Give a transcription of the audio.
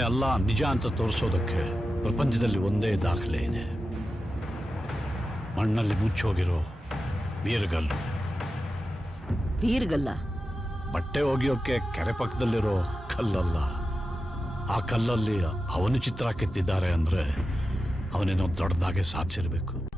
ಅಲ್ಲ ನಿಜ ಅಂತ ತೋರಿಸೋದಕ್ಕೆ ಪ್ರಪಂಚದಲ್ಲಿ ಒಂದೇ ದಾಖಲೆ ಇದೆ. ಮಣ್ಣಲ್ಲಿ ಮುಚ್ಚೋಗಿರೋ ಬೀರ್ಗಲ್ಲು. ವೀರ್ಗಲ್ಲ ಬಟ್ಟೆ ಒಗೆಯೋಕೆ ಕೆರೆ ಪಕ್ಕದಲ್ಲಿರೋ ಕಲ್ಲಲ್ಲ. ಆ ಕಲ್ಲಲ್ಲಿ ಅವನು ಚಿತ್ರ ಕೆತ್ತಿದ್ದಾರೆ ಅಂದ್ರೆ ಅವನೇನೋ ದೊಡ್ಡದಾಗೆ ಸಾಧಿಸಿರ್ಬೇಕು.